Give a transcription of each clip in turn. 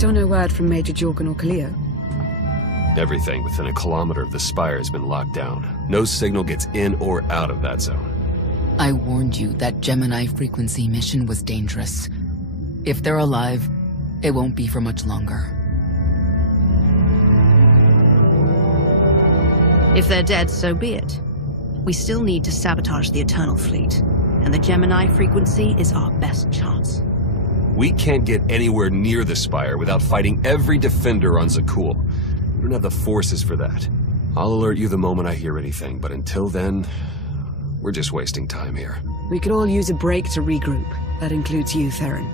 Still no word from Major Jorgen or Khalil? Everything within a kilometer of the spire has been locked down. No signal gets in or out of that zone. I warned you that Gemini frequency mission was dangerous. If they're alive, it won't be for much longer. If they're dead, so be it. We still need to sabotage the Eternal Fleet, and the Gemini frequency is our best chance. We can't get anywhere near the spire without fighting every defender on Zakul. We don't have the forces for that. I'll alert you the moment I hear anything, but until then, we're just wasting time here. We could all use a break to regroup. That includes you, Theron.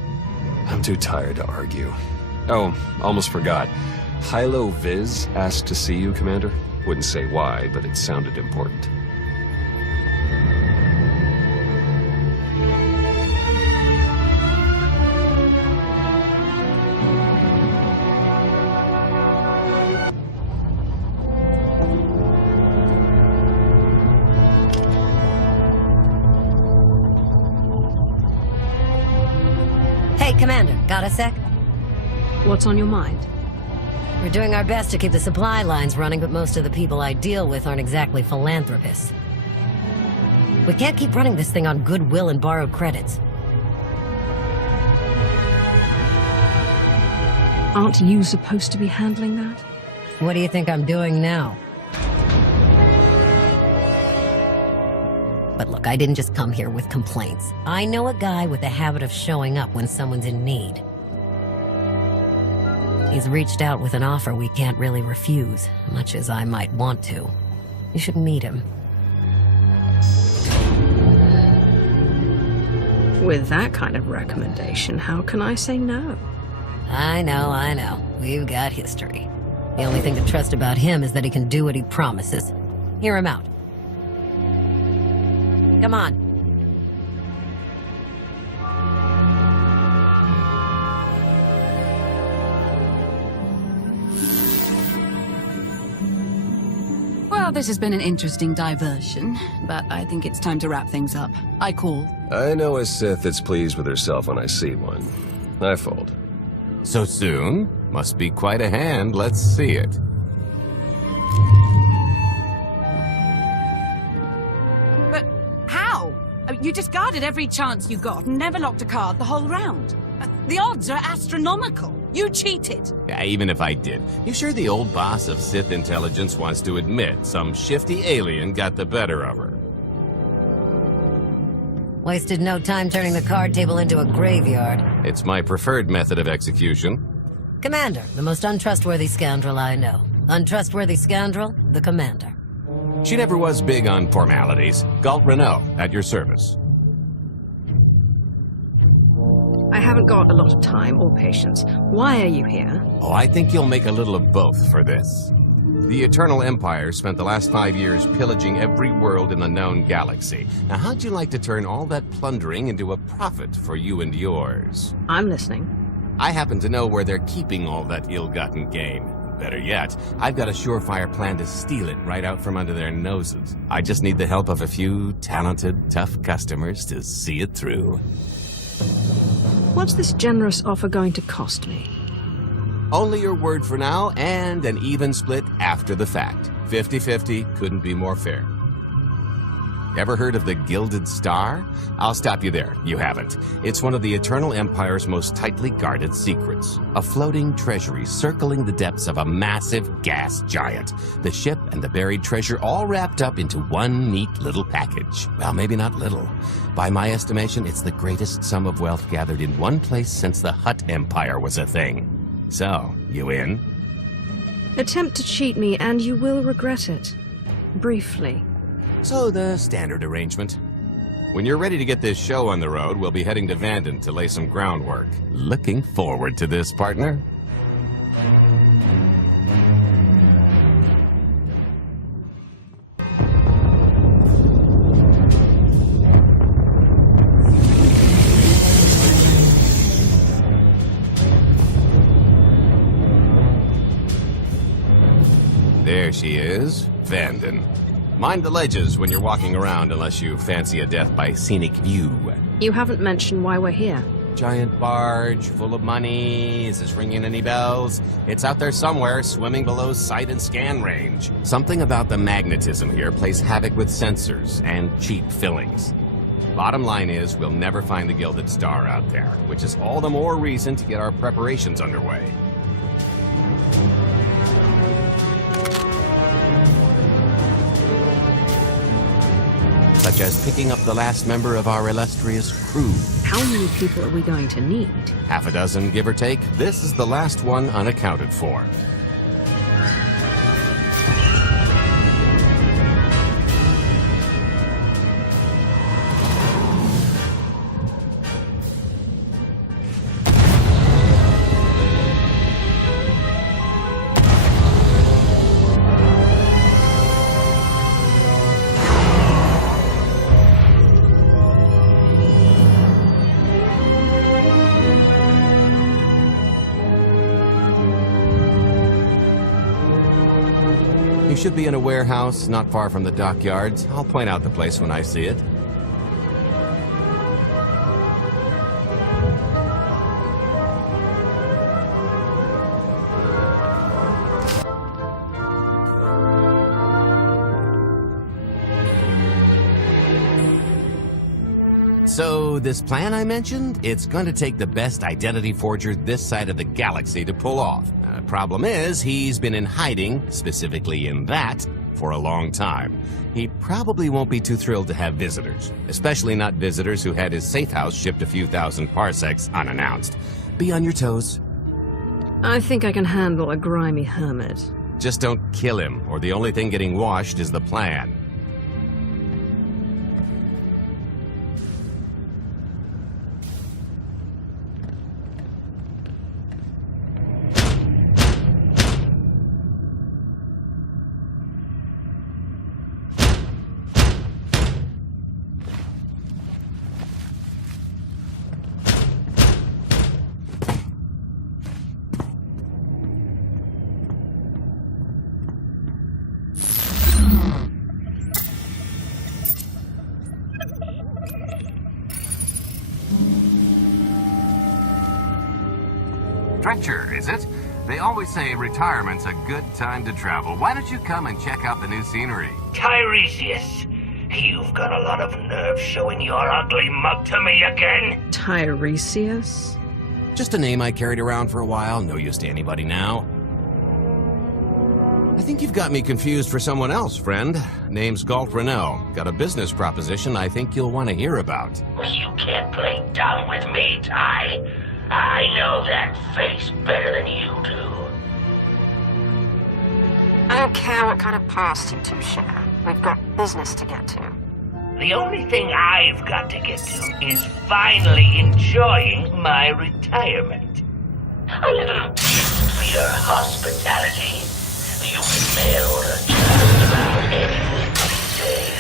I'm too tired to argue. Oh, almost forgot. Hylo Viz asked to see you, Commander. Wouldn't say why, but it sounded important. Hey, Commander, got a sec? What's on your mind? We're doing our best to keep the supply lines running, but most of the people I deal with aren't exactly philanthropists. We can't keep running this thing on goodwill and borrowed credits. Aren't you supposed to be handling that? What do you think I'm doing now? But look, I didn't just come here with complaints. I know a guy with a habit of showing up when someone's in need. He's reached out with an offer we can't really refuse, much as I might want to. You should meet him. With that kind of recommendation, how can I say no? I know. We've got history. The only thing to trust about him is that he can do what he promises. Hear him out. Come on. Well, this has been an interesting diversion, but I think it's time to wrap things up. I call. I know a Sith that's pleased with herself when I see one. I fold. So soon? Must be quite a hand. Let's see it. But how? You discarded every chance you got and never locked a card the whole round. The odds are astronomical. You cheated. Yeah, even if I did. You sure the old boss of Sith intelligence wants to admit some shifty alien got the better of her? Wasted no time turning the card table into a graveyard. It's my preferred method of execution. Commander, the most untrustworthy scoundrel I know. Untrustworthy scoundrel, the Commander. She never was big on formalities. Galt Renault, at your service. I haven't got a lot of time or patience. Why are you here? Oh, I think you'll make a little of both for this. The Eternal Empire spent the last 5 years pillaging every world in the known galaxy. Now, how'd you like to turn all that plundering into a profit for you and yours? I'm listening. I happen to know where they're keeping all that ill-gotten gain. Better yet, I've got a surefire plan to steal it right out from under their noses. I just need the help of a few talented, tough customers to see it through. What's this generous offer going to cost me? Only your word for now, and an even split after the fact. 50-50 couldn't be more fair. Ever heard of the Gilded Star? I'll stop you there. You haven't. It's one of the Eternal Empire's most tightly guarded secrets. A floating treasury circling the depths of a massive gas giant. The ship and the buried treasure all wrapped up into one neat little package. Well, maybe not little. By my estimation, it's the greatest sum of wealth gathered in one place since the Hutt Empire was a thing. So, you in? Attempt to cheat me and you will regret it. Briefly. So the standard arrangement. When you're ready to get this show on the road, we'll be heading to Vanden to lay some groundwork. Looking forward to this, partner. There she is, Vanden. Mind the ledges when you're walking around unless you fancy a death by scenic view. You haven't mentioned why we're here. Giant barge, full of money. Is this ringing any bells? It's out there somewhere, swimming below sight and scan range. Something about the magnetism here plays havoc with sensors and cheap fillings. Bottom line is, we'll never find the Gilded Star out there, which is all the more reason to get our preparations underway. Such as picking up the last member of our illustrious crew. How many people are we going to need? Half a dozen, give or take. This is the last one unaccounted for. You should be in a warehouse not far from the dockyards. I'll point out the place when I see it. So, this plan I mentioned, it's going to take the best identity forger this side of the galaxy to pull off. Problem is, he's been in hiding, specifically in that, for a long time. He probably won't be too thrilled to have visitors, especially not visitors who had his safe house shipped a few thousand parsecs unannounced. Be on your toes. I think I can handle a grimy hermit. Just don't kill him, or the only thing getting washed is the plan. Stretcher, is it? They always say retirement's a good time to travel. Why don't you come and check out the new scenery? Tiresias, you've got a lot of nerve showing your ugly mug to me again. Tiresias? Just a name I carried around for a while, no use to anybody now. I think you've got me confused for someone else, friend. Name's Galt Renell. Got a business proposition I think you'll want to hear about. You can't play dumb with me, Ty. I know that face better than you do. I don't care what kind of past you two share. We've got business to get to. The only thing I've got to get to is finally enjoying my retirement. A little gift for your hospitality. You can mail order just about anything these days.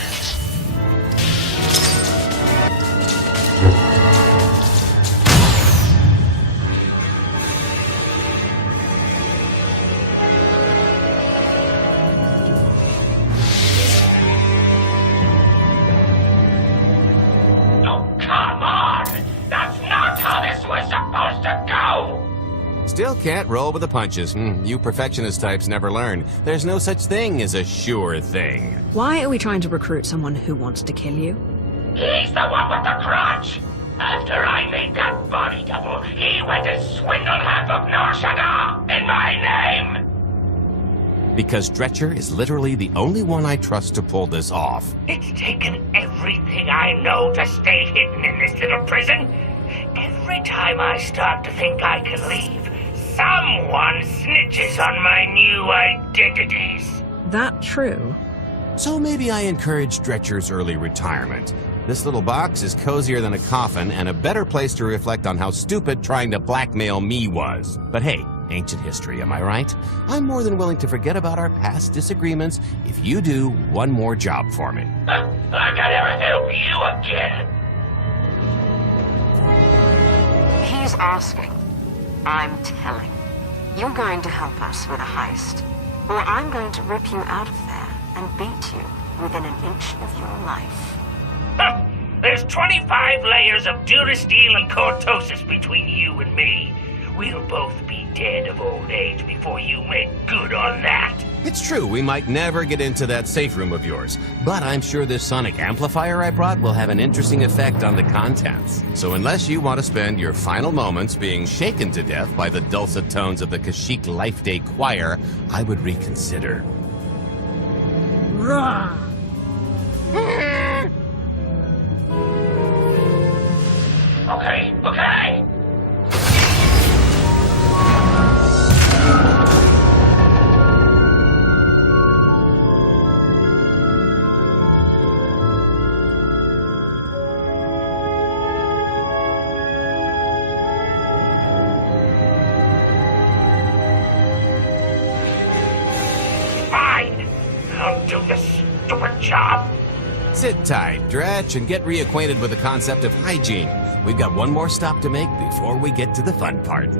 Still can't roll with the punches. You perfectionist types never learn. There's no such thing as a sure thing. Why are we trying to recruit someone who wants to kill you? He's the one with the crutch. After I made that body double, he went to swindle half of Nar Shaddaa in my name. Because Stretcher is literally the only one I trust to pull this off. It's taken everything I know to stay hidden in this little prison. Every time I start to think I can leave, someone snitches on my new identities. That true? So maybe I encourage Stretcher's early retirement. This little box is cozier than a coffin and a better place to reflect on how stupid trying to blackmail me was. But hey, ancient history, am I right? I'm more than willing to forget about our past disagreements if you do one more job for me. I gotta help you again. He's asking. I'm telling. You're going to help us with a heist, or I'm going to rip you out of there and beat you within an inch of your life. There's 25 layers of durasteel and cortosis between you and me. We'll both be dead of old age before you make good on that. It's true, we might never get into that safe room of yours, but I'm sure this sonic amplifier I brought will have an interesting effect on the contents. So unless you want to spend your final moments being shaken to death by the dulcet tones of the Kashyyyk Life Day Choir, I would reconsider. Okay. Fine. I'll do this stupid job. Sit tight, Dretch, and get reacquainted with the concept of hygiene. We've got one more stop to make before we get to the fun part.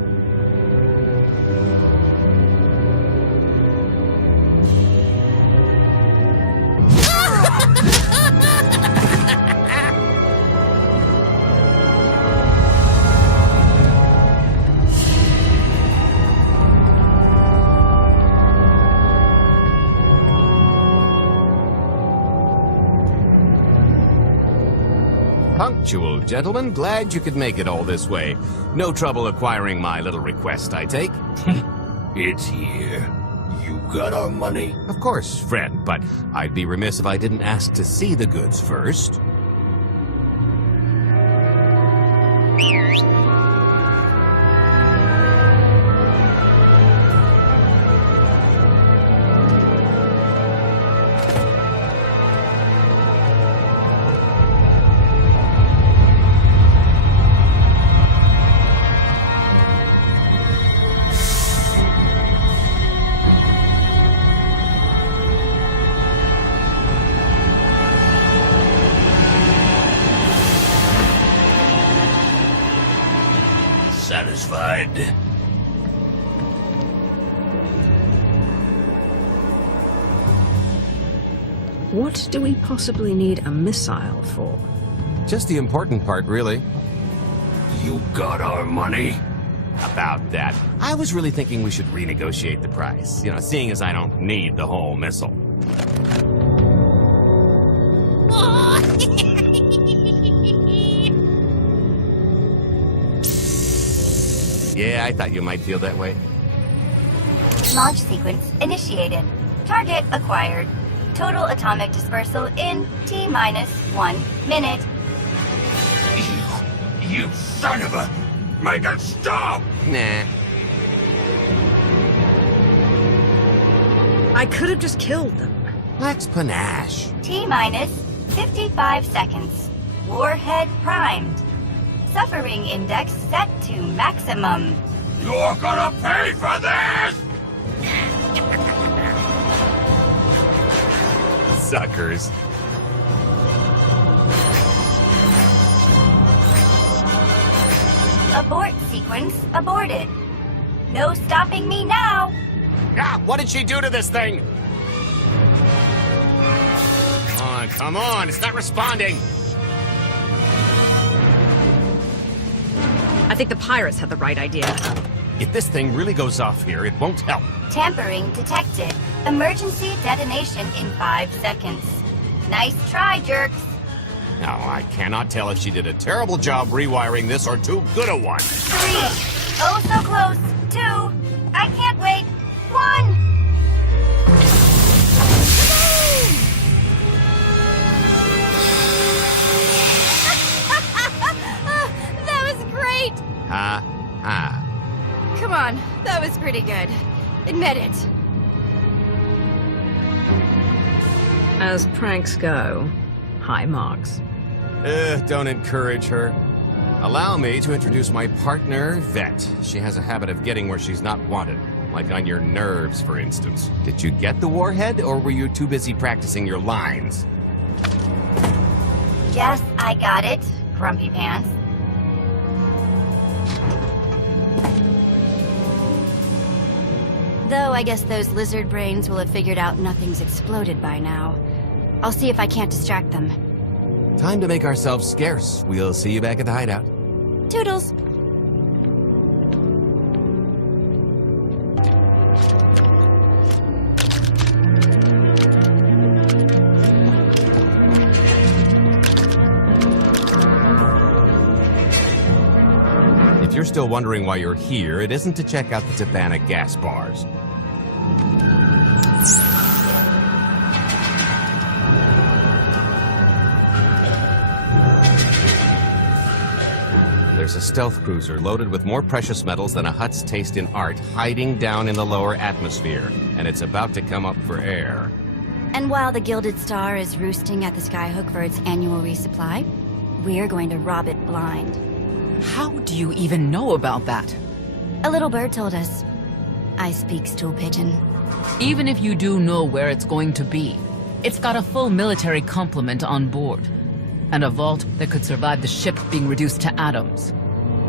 Punctual, gentlemen. Glad you could make it all this way. No trouble acquiring my little request, I take? It's here. You got our money? Of course, friend, but I'd be remiss if I didn't ask to see the goods first. Satisfied? What do we possibly need a missile for? Just the important part, really. You got our money? About that. I was really thinking we should renegotiate the price. You know, seeing as I don't need the whole missile. Yeah, I thought you might feel that way. Launch sequence initiated. Target acquired. Total atomic dispersal in T-minus 1 minute. You son of a... Make it stop! Nah. I could have just killed them. Let's panache. T-minus 55 seconds. Warhead primed. Suffering index set to maximum. You're gonna pay for this! Suckers. Abort sequence aborted. No stopping me now. Ah, what did she do to this thing? Come on, it's not responding. I think the pirates had the right idea. If this thing really goes off here, it won't help. Tampering detected. Emergency detonation in 5 seconds. Nice try, jerks. Now, I cannot tell if she did a terrible job rewiring this or too good a one. 3. Oh, so close. 2. I can't wait. 1. That was great! Ha, ha. Come on, that was pretty good. Admit it. As pranks go, high marks. Don't encourage her. Allow me to introduce my partner, Vet. She has a habit of getting where she's not wanted. Like on your nerves, for instance. Did you get the warhead, or were you too busy practicing your lines? Yes, I got it, Grumpy Pants. Though I guess those lizard brains will have figured out nothing's exploded by now. I'll see if I can't distract them. Time to make ourselves scarce. We'll see you back at the hideout. Toodles. If you're still wondering why you're here, it isn't to check out the Tabana gas bars. There's a stealth cruiser loaded with more precious metals than a Hutt's taste in art hiding down in the lower atmosphere, and it's about to come up for air. And while the Gilded Star is roosting at the Skyhook for its annual resupply, we're going to rob it blind. How do you even know about that? A little bird told us. I speak stool pigeon. Even if you do know where it's going to be, it's got a full military complement on board. And a vault that could survive the ship being reduced to atoms.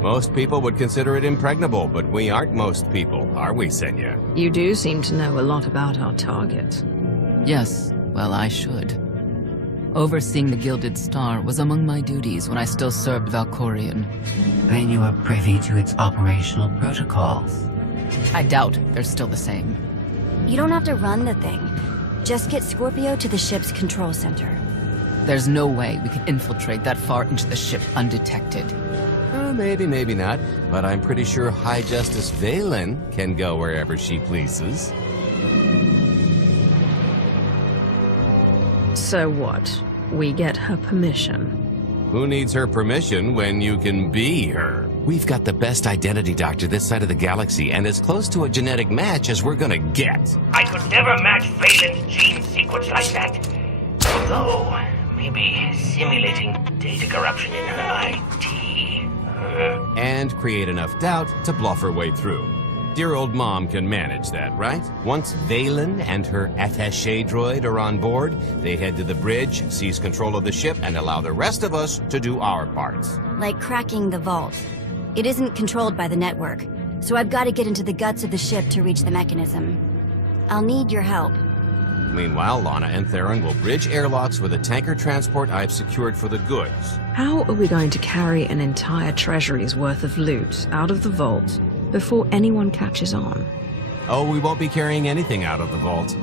Most people would consider it impregnable, but we aren't most people, are we, Senya? You do seem to know a lot about our target. Yes, well, I should. Overseeing the Gilded Star was among my duties when I still served Valkorion. Then you are privy to its operational protocols. I doubt they're still the same. You don't have to run the thing. Just get Scorpio to the ship's control center. There's no way we could infiltrate that far into the ship undetected. Maybe, maybe not, but I'm pretty sure High Justice Valen can go wherever she pleases. So what? We get her permission? Who needs her permission when you can be her? We've got the best identity doctor this side of the galaxy, and as close to a genetic match as we're gonna get. I could never match Valen's gene sequence like that. Although, maybe simulating data corruption in her IT. And create enough doubt to bluff her way through. Dear old mom can manage that, right? Once Valen and her attaché droid are on board, they head to the bridge, seize control of the ship, and allow the rest of us to do our parts. Like cracking the vault. It isn't controlled by the network, so I've got to get into the guts of the ship to reach the mechanism. I'll need your help. Meanwhile, Lana and Theron will bridge airlocks with a tanker transport I've secured for the goods. How are we going to carry an entire treasury's worth of loot out of the vault before anyone catches on? Oh, we won't be carrying anything out of the vault.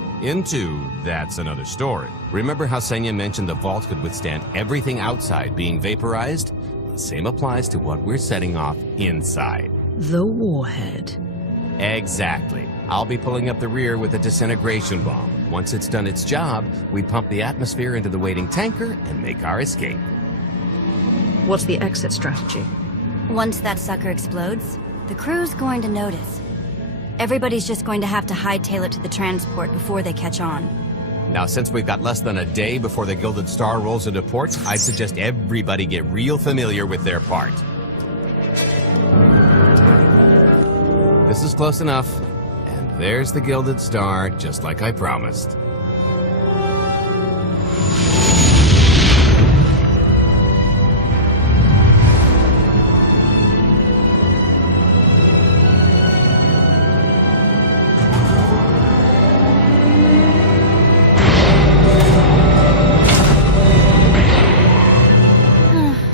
That's another story. Remember how Senya mentioned the vault could withstand everything outside being vaporized? The same applies to what we're setting off inside. The warhead. Exactly. I'll be pulling up the rear with a disintegration bomb. Once it's done its job, we pump the atmosphere into the waiting tanker and make our escape. What's the exit strategy? Once that sucker explodes, the crew's going to notice. Everybody's just going to have to hightail it to the transport before they catch on. Now, since we've got less than a day before the Gilded Star rolls into ports, I'd suggest everybody get real familiar with their part. This is close enough. And there's the Gilded Star, just like I promised.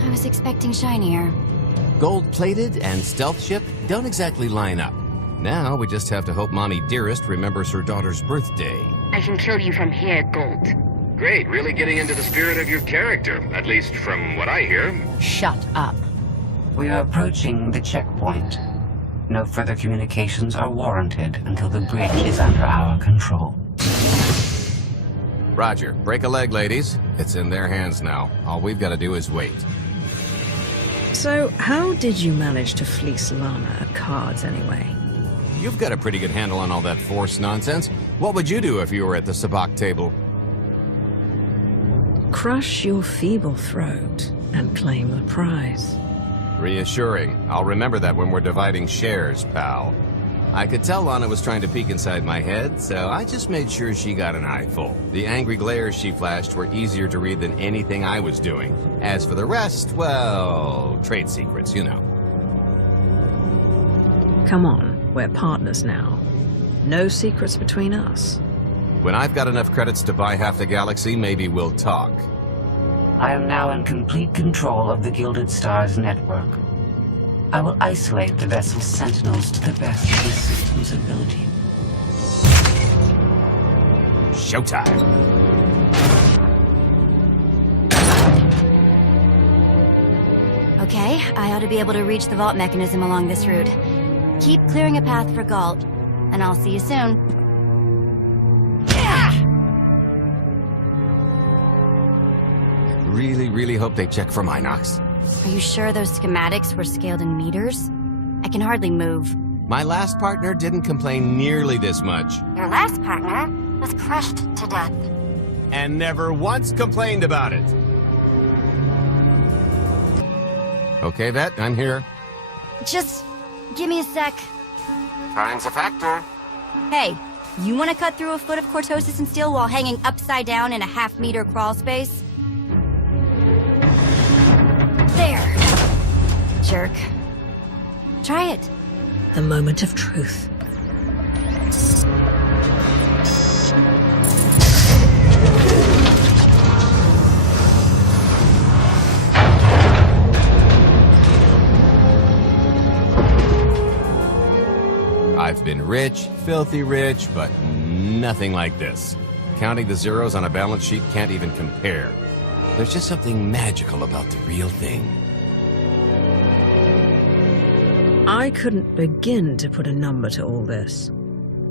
I was expecting shinier. Gold-plated and stealth ship don't exactly line up. Now we just have to hope Mommy Dearest remembers her daughter's birthday. I can kill you from here, Gold. Great, really getting into the spirit of your character, at least from what I hear. Shut up. We are approaching the checkpoint. No further communications are warranted until the bridge is under our control. Roger. Break a leg, ladies. It's in their hands now. All we've got to do is wait. So, how did you manage to fleece Lana at cards anyway? You've got a pretty good handle on all that Force nonsense. What would you do if you were at the sabacc table? Crush your feeble throat and claim the prize. Reassuring. I'll remember that when we're dividing shares, pal. I could tell Lana was trying to peek inside my head, so I just made sure she got an eyeful. The angry glares she flashed were easier to read than anything I was doing. As for the rest, well, trade secrets, you know. Come on, we're partners now. No secrets between us. When I've got enough credits to buy half the galaxy, maybe we'll talk. I am now in complete control of the Gilded Stars network. I will isolate the vessel's sentinels to the best of the system's ability. Showtime. Okay, I ought to be able to reach the vault mechanism along this route. Keep clearing a path for Galt, and I'll see you soon. Really hope they check for Minox. Are you sure those schematics were scaled in meters? I can hardly move. My last partner didn't complain nearly this much. Your last partner was crushed to death. And never once complained about it. Okay, Vet, I'm here. Just give me a sec. Time's a factor. Hey, you want to cut through a foot of cortosis and steel while hanging upside down in a half-meter crawl space? There. Jerk. Try it. The moment of truth. I've been rich, filthy rich, but nothing like this. Counting the zeros on a balance sheet can't even compare. There's just something magical about the real thing. I couldn't begin to put a number to all this.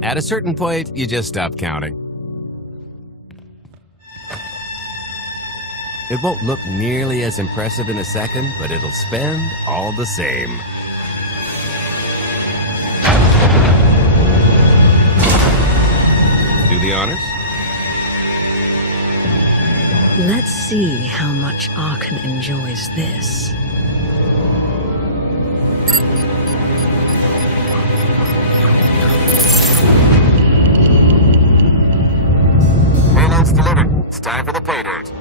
At a certain point, you just stop counting. It won't look nearly as impressive in a second, but it'll spend all the same. Do the honors? Let's see how much Arkan enjoys this. Payload's delivered. It's time for the pay dirt.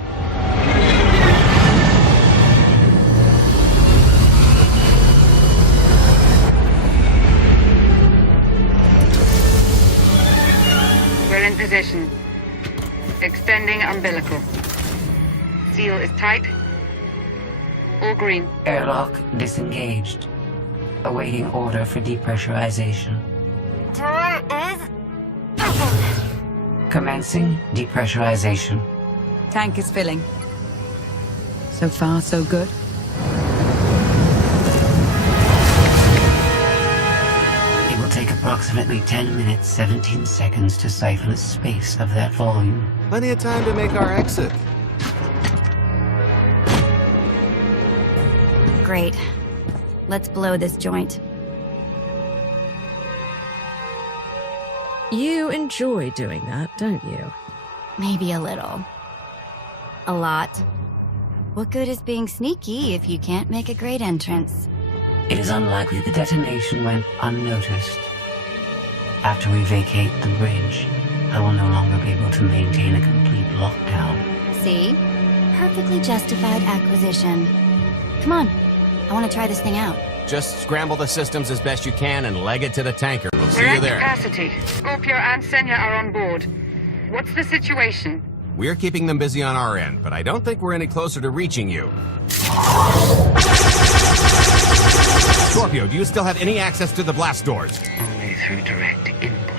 We're in position. Extending umbilical. Seal is tight. All green. Airlock disengaged. Awaiting order for depressurization. Door is open. Commencing depressurization. Tank is filling. So far, so good. It will take approximately 10 minutes, 17 seconds to siphon a space of that volume. Plenty of time to make our exit. Great. Let's blow this joint. You enjoy doing that, don't you? Maybe a little. A lot. What good is being sneaky if you can't make a great entrance? It is unlikely the detonation went unnoticed. After we vacate the bridge, I will no longer be able to maintain a complete lockdown. See? Perfectly justified acquisition. Come on. I want to try this thing out. Just scramble the systems as best you can and leg it to the tanker. We'll see We're you at there. capacity. Scorpio and Senya are on board. What's the situation? We're keeping them busy on our end, but I don't think we're any closer to reaching you. Scorpio, do you still have any access to the blast doors? Only through direct input.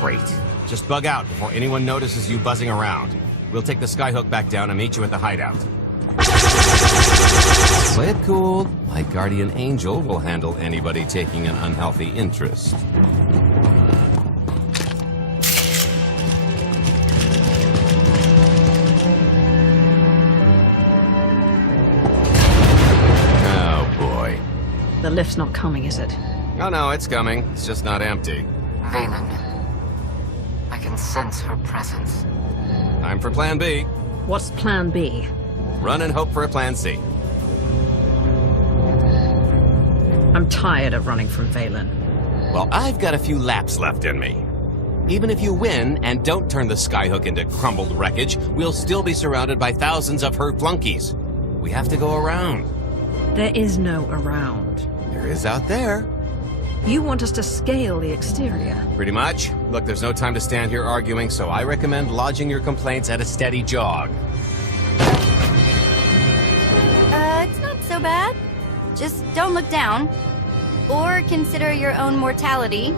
Great. Just bug out before anyone notices you buzzing around. We'll take the skyhook back down and meet you at the hideout. Play it cool. My guardian angel will handle anybody taking an unhealthy interest. Oh boy. The lift's not coming, is it? Oh no, it's coming. It's just not empty. Valen. I can sense her presence. Time for plan B. What's plan B? Run and hope for a plan C. I'm tired of running from Valen. Well, I've got a few laps left in me. Even if you win and don't turn the skyhook into crumbled wreckage, we'll still be surrounded by thousands of her flunkies. We have to go around. There is no around. There is out there. You want us to scale the exterior? Pretty much. Look, there's no time to stand here arguing, so I recommend lodging your complaints at a steady jog. so bad. Just don't look down. Or consider your own mortality.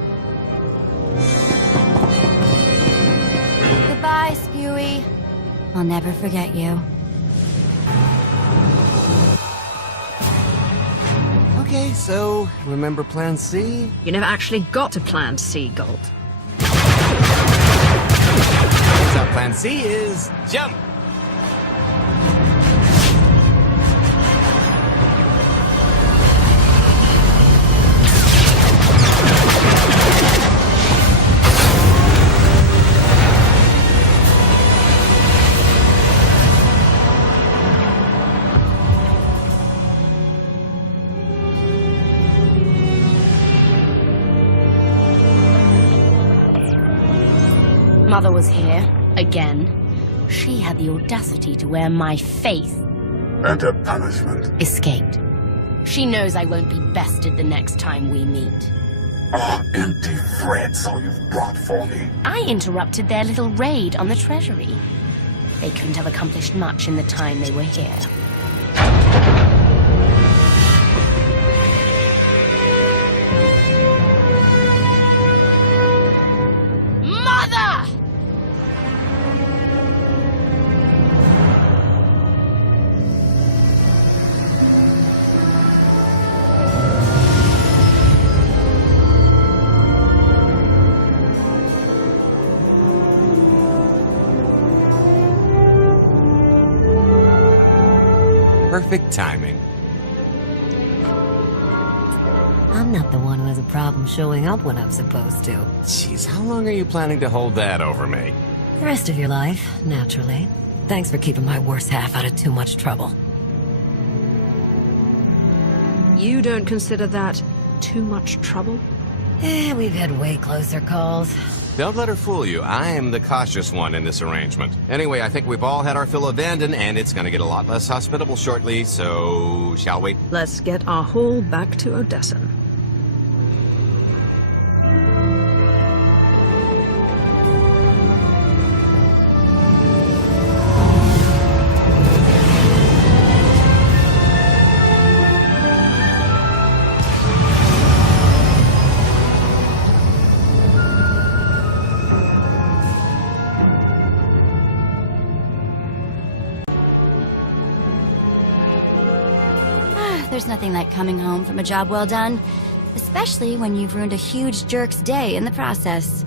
Goodbye, Spewy. I'll never forget you. Okay, so remember Plan C? You never actually got to Plan C, Gold. So Plan C is jump! Mother was here, again. She had the audacity to wear my faith. And a punishment. Escaped. She knows I won't be bested the next time we meet. Are empty threats all you've brought for me? I interrupted their little raid on the Treasury. They couldn't have accomplished much in the time they were here. Mother! Perfect timing. I'm not the one who has a problem showing up when I'm supposed to. Jeez, how long are you planning to hold that over me? The rest of your life, naturally. Thanks for keeping my worst half out of too much trouble. You don't consider that too much trouble? We've had way closer calls. Don't let her fool you. I am the cautious one in this arrangement. Anyway, I think we've all had our fill of Vanden, and it's gonna get a lot less hospitable shortly, so shall we? Let's get our haul back to Odessa. There's nothing like coming home from a job well done, especially when you've ruined a huge jerk's day in the process.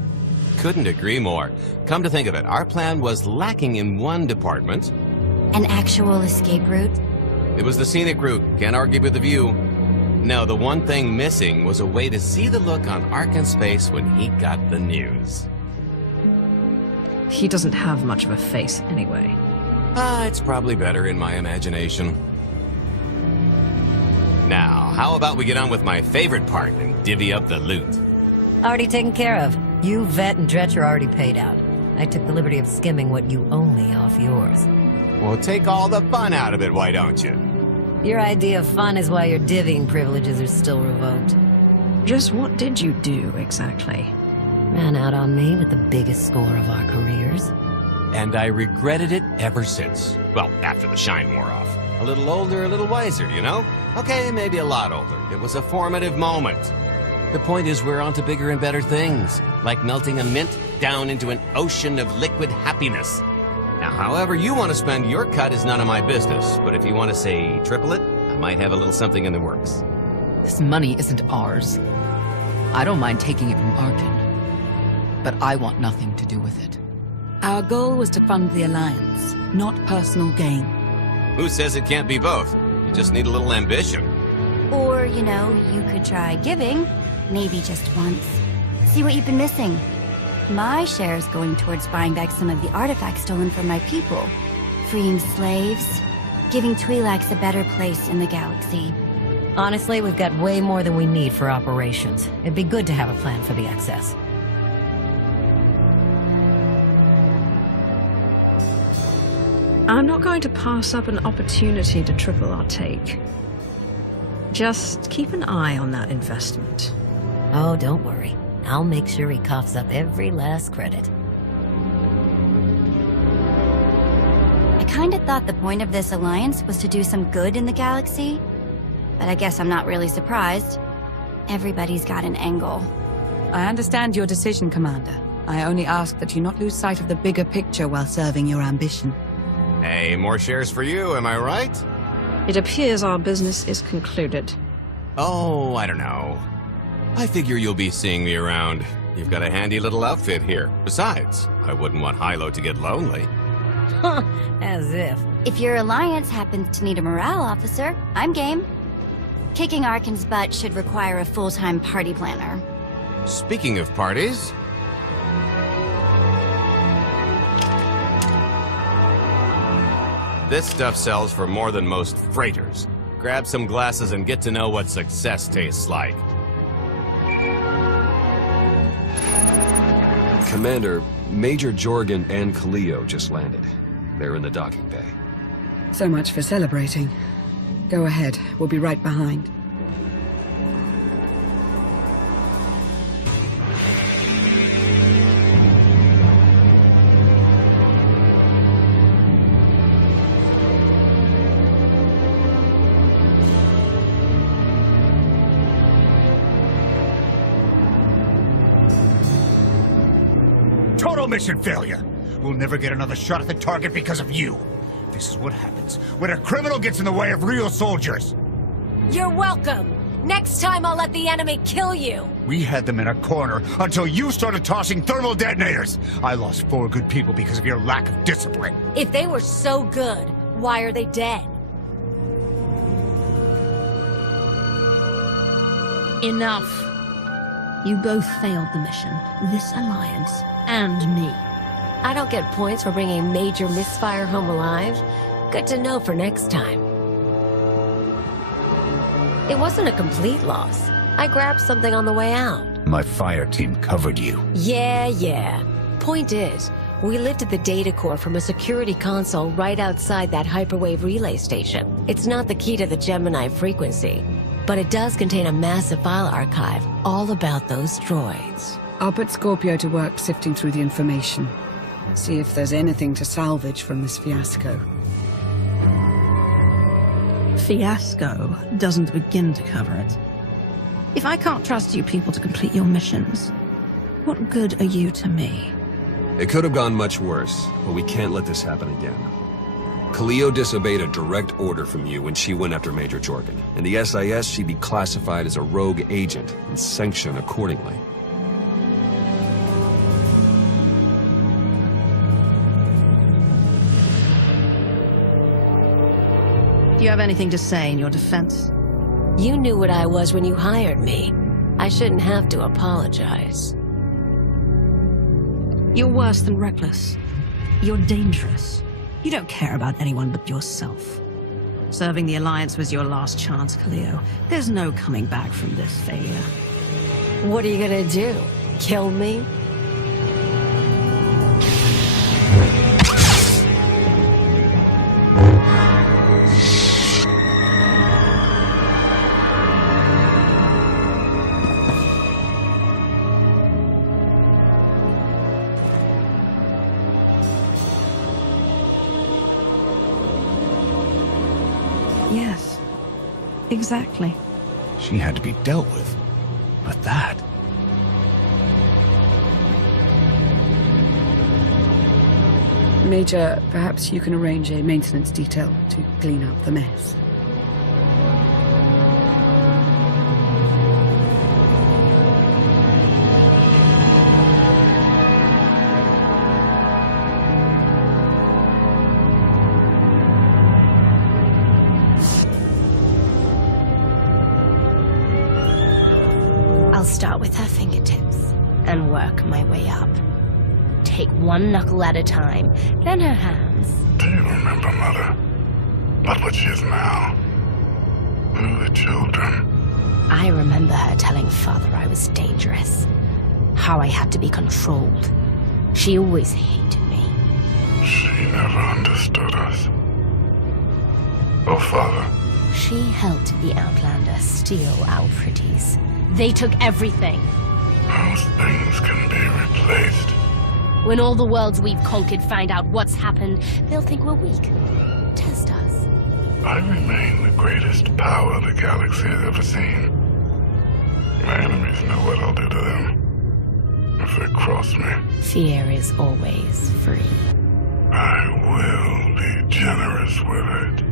Couldn't agree more. Come to think of it, our plan was lacking in one department. An actual escape route? It was the scenic route. Can't argue with the view. No, the one thing missing was a way to see the look on Arkan's face when he got the news. He doesn't have much of a face anyway. It's probably better in my imagination. Now, how about we get on with my favorite part and divvy up the loot? Already taken care of. You, Vet, and Dretch are already paid out. I took the liberty of skimming what you owe me off yours. Well, take all the fun out of it, why don't you? Your idea of fun is why your divvying privileges are still revoked. Just what did you do, exactly? Ran out on me with the biggest score of our careers. And I regretted it ever since. Well, after the shine wore off. A little older, a little wiser, you know? Okay, maybe a lot older. It was a formative moment. The point is we're on to bigger and better things, like melting a mint down into an ocean of liquid happiness. Now, however you want to spend your cut is none of my business, but if you want to say triple it, I might have a little something in the works. This money isn't ours. I don't mind taking it from Arkan, but I want nothing to do with it. Our goal was to fund the Alliance, not personal gain. Who says it can't be both? You just need a little ambition. Or, you know, you could try giving. Maybe just once. See what you've been missing. My share's going towards buying back some of the artifacts stolen from my people. Freeing slaves. Giving Twi'leks a better place in the galaxy. Honestly, we've got way more than we need for operations. It'd be good to have a plan for the excess. I'm not going to pass up an opportunity to triple our take. Just keep an eye on that investment. Oh, don't worry. I'll make sure he coughs up every last credit. I kinda thought the point of this alliance was to do some good in the galaxy. but I guess I'm not really surprised. Everybody's got an angle. I understand your decision, Commander. I only ask that you not lose sight of the bigger picture while serving your ambition. Hey, more shares for you, am I right? It appears our business is concluded. Oh, I don't know. I figure you'll be seeing me around. You've got a handy little outfit here. Besides, I wouldn't want Hilo to get lonely. As if. If your alliance happens to need a morale officer, I'm game. Kicking Arkan's butt should require a full-time party planner. Speaking of parties... This stuff sells for more than most freighters. Grab some glasses and get to know what success tastes like. Commander, Major Jorgen and Cleo just landed. They're in the docking bay. So much for celebrating. Go ahead, we'll be right behind. Total mission failure! We'll never get another shot at the target because of you. This is what happens when a criminal gets in the way of real soldiers. You're welcome. Next time I'll let the enemy kill you. We had them in a corner until you started tossing thermal detonators. I lost 4 good people because of your lack of discipline. If they were so good, why are they dead? Enough. You both failed the mission, this alliance, and me. I don't get points for bringing Major Misfire home alive. Good to know for next time. It wasn't a complete loss. I grabbed something on the way out. My fire team covered you. Yeah. Point is, we lifted the data core from a security console right outside that hyperwave relay station. It's not the key to the Gemini frequency, but it does contain a massive file archive all about those droids. I'll put Scorpio to work sifting through the information. See if there's anything to salvage from this fiasco. Fiasco doesn't begin to cover it. If I can't trust you people to complete your missions, what good are you to me? It could have gone much worse, but we can't let this happen again. Cleo disobeyed a direct order from you when she went after Major Jorgen. In the SIS, she'd be classified as a rogue agent and sanctioned accordingly. Do you have anything to say in your defense? You knew what I was when you hired me. I shouldn't have to apologize. You're worse than reckless. You're dangerous. You don't care about anyone but yourself. Serving the Alliance was your last chance, Cleo. There's no coming back from this failure. What are you gonna do? Kill me? Yes, exactly. She had to be dealt with. But that... Major, perhaps you can arrange a maintenance detail to clean up the mess. I'll start with her fingertips and work my way up. Take one knuckle at a time, then her hands. Do you remember, Mother? Not what she is now. Who are the children? I remember her telling Father I was dangerous. How I had to be controlled. She always hated me. She never understood us. Oh, Father. She helped the Outlander steal our pretties. They took everything. Those things can be replaced. When all the worlds we've conquered find out what's happened, they'll think we're weak. Test us. I remain the greatest power the galaxy has ever seen. My enemies know what I'll do to them if they cross me. Fear is always free. I will be generous with it.